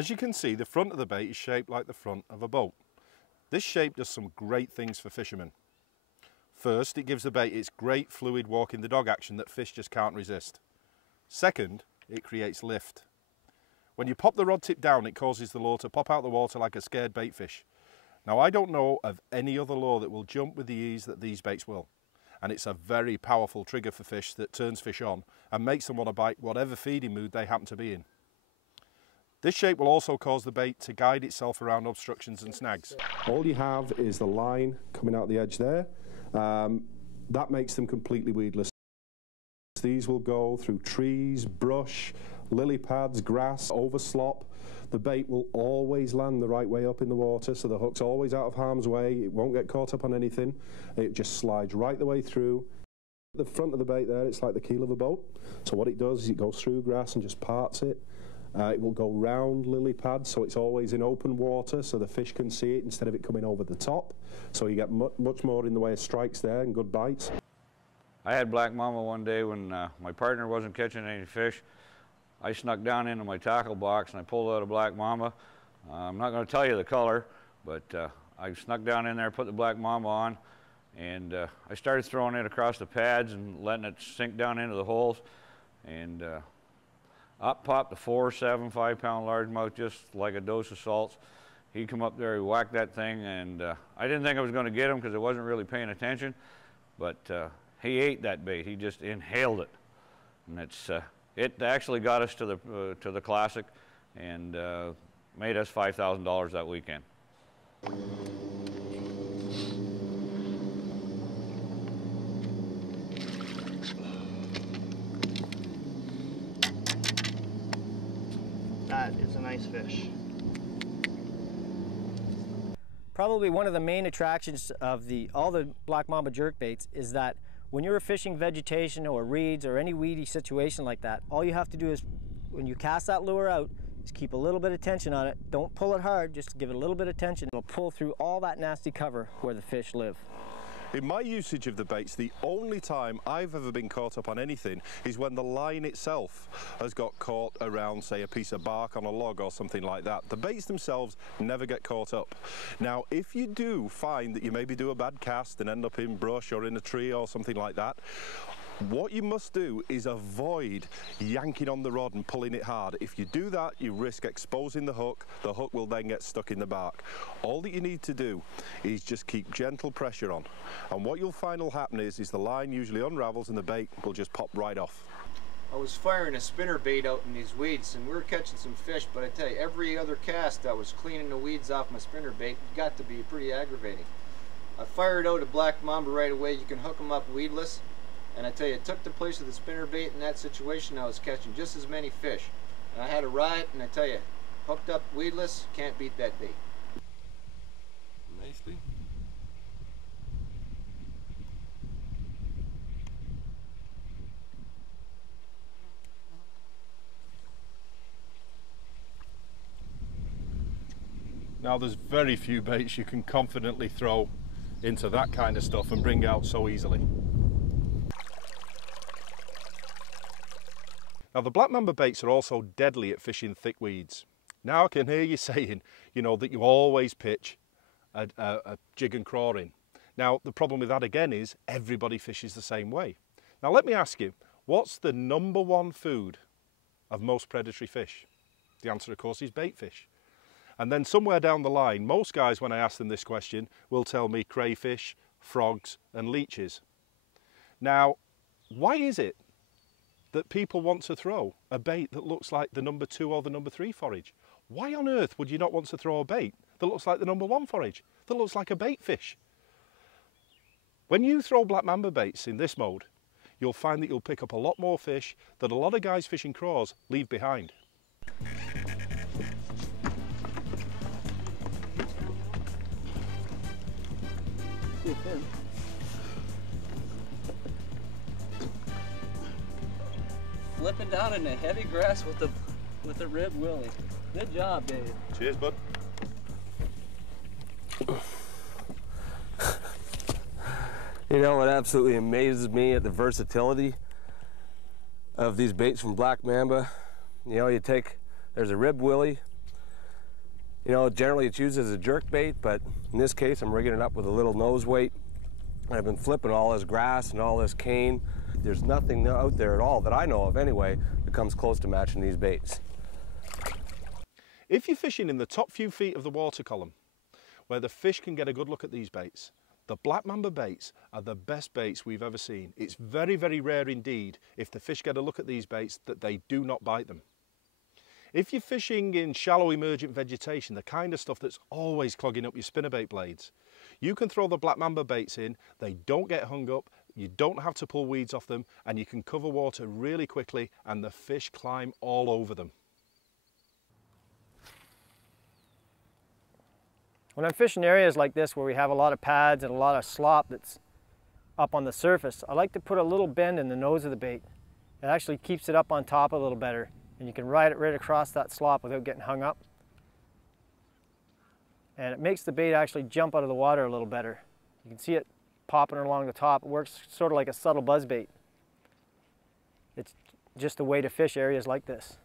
As you can see, the front of the bait is shaped like the front of a boat. This shape does some great things for fishermen. First, it gives the bait its great fluid walking the dog action that fish just can't resist. Second, it creates lift. When you pop the rod tip down, it causes the lure to pop out the water like a scared bait fish. Now, I don't know of any other lure that will jump with the ease that these baits will. And it's a very powerful trigger for fish that turns fish on and makes them want to bite whatever feeding mood they happen to be in. This shape will also cause the bait to guide itself around obstructions and snags. All you have is the line coming out the edge there. That makes them completely weedless. These will go through trees, brush, lily pads, grass, overslop. The bait will always land the right way up in the water, so the hook's always out of harm's way. It won't get caught up on anything. It just slides right the way through. The front of the bait there, it's like the keel of a boat. So what it does is it goes through grass and just parts it. It will go round lily pads, so it's always in open water, so the fish can see it instead of it coming over the top. So you get much more in the way of strikes there and good bites. I had black mama one day when my partner wasn't catching any fish. I snuck down into my tackle box and I pulled out a black mama. I'm not going to tell you the color, but I snuck down in there, put the black mama on, and I started throwing it across the pads and letting it sink down into the holes. And up popped the 4, 7, 5-pound largemouth, just like a dose of salts. He come up there, he whacked that thing, and I didn't think I was going to get him because I wasn't really paying attention, but he ate that bait. He just inhaled it, and it actually got us to the Classic and made us $5,000 that weekend. That is a nice fish. Probably one of the main attractions of all the black mamba jerkbaits is that when you're fishing vegetation or reeds or any weedy situation like that, all you have to do is, when you cast that lure out, is keep a little bit of tension on it. Don't pull it hard, just give it a little bit of tension. It'll pull through all that nasty cover where the fish live. In my usage of the baits, the only time I've ever been caught up on anything is when the line itself has got caught around, say, a piece of bark on a log or something like that. The baits themselves never get caught up. Now, if you do find that you maybe do a bad cast and end up in brush or in a tree or something like that, what you must do is avoid yanking on the rod and pulling it hard. If you do that, you risk exposing the hook. The hook will then get stuck in the bark. All that you need to do is just keep gentle pressure on. And what you'll find will happen is the line usually unravels and the bait will just pop right off. I was firing a spinner bait out in these weeds and we were catching some fish, but I tell you, every other cast I was cleaning the weeds off my spinner bait got to be pretty aggravating. I fired out a black mamba right away. You can hook them up weedless. And I tell you, it took the place of the spinner bait in that situation. I was catching just as many fish. And I had a ride, and I tell you, hooked up weedless, can't beat that bait. Nicely. Now, there's very few baits you can confidently throw into that kind of stuff and bring out so easily. Now, the black mamba baits are also deadly at fishing thick weeds. Now I can hear you saying, you know, that you always pitch a jig and craw in. Now, the problem with that again is everybody fishes the same way. Now, let me ask you, what's the #1 food of most predatory fish? The answer, of course, is bait fish. And then somewhere down the line, most guys, when I ask them this question, will tell me crayfish, frogs, and leeches. Now, why is it that people want to throw a bait that looks like the #2 or the #3 forage? Why on earth would you not want to throw a bait that looks like the #1 forage, that looks like a bait fish? When you throw black mamba baits in this mode, you'll find that you'll pick up a lot more fish that a lot of guys fishing craws leave behind. Flipping down in the heavy grass with the rib willy. Good job, Dave. Cheers, bud. You know what absolutely amazes me at the versatility of these baits from black mamba? You know, there's a rib willy, You know, generally it's used as a jerk bait, but in this case I'm rigging it up with a little nose weight. I've been flipping all this grass and all this cane. There's nothing out there at all that I know of anyway that comes close to matching these baits. If you're fishing in the top few feet of the water column, where the fish can get a good look at these baits, the black mamba baits are the best baits we've ever seen. It's very, very rare indeed, if the fish get a look at these baits, that they do not bite them. If you're fishing in shallow emergent vegetation, the kind of stuff that's always clogging up your spinnerbait blades, you can throw the black mamba baits in, they don't get hung up, you don't have to pull weeds off them, and you can cover water really quickly and the fish climb all over them. When I'm fishing areas like this where we have a lot of pads and a lot of slop that's up on the surface, I like to put a little bend in the nose of the bait. It actually keeps it up on top a little better, and you can ride it right across that slop without getting hung up. And it makes the bait actually jump out of the water a little better. You can see it popping along the top. It works sort of like a subtle buzz bait. It's just a way to fish areas like this.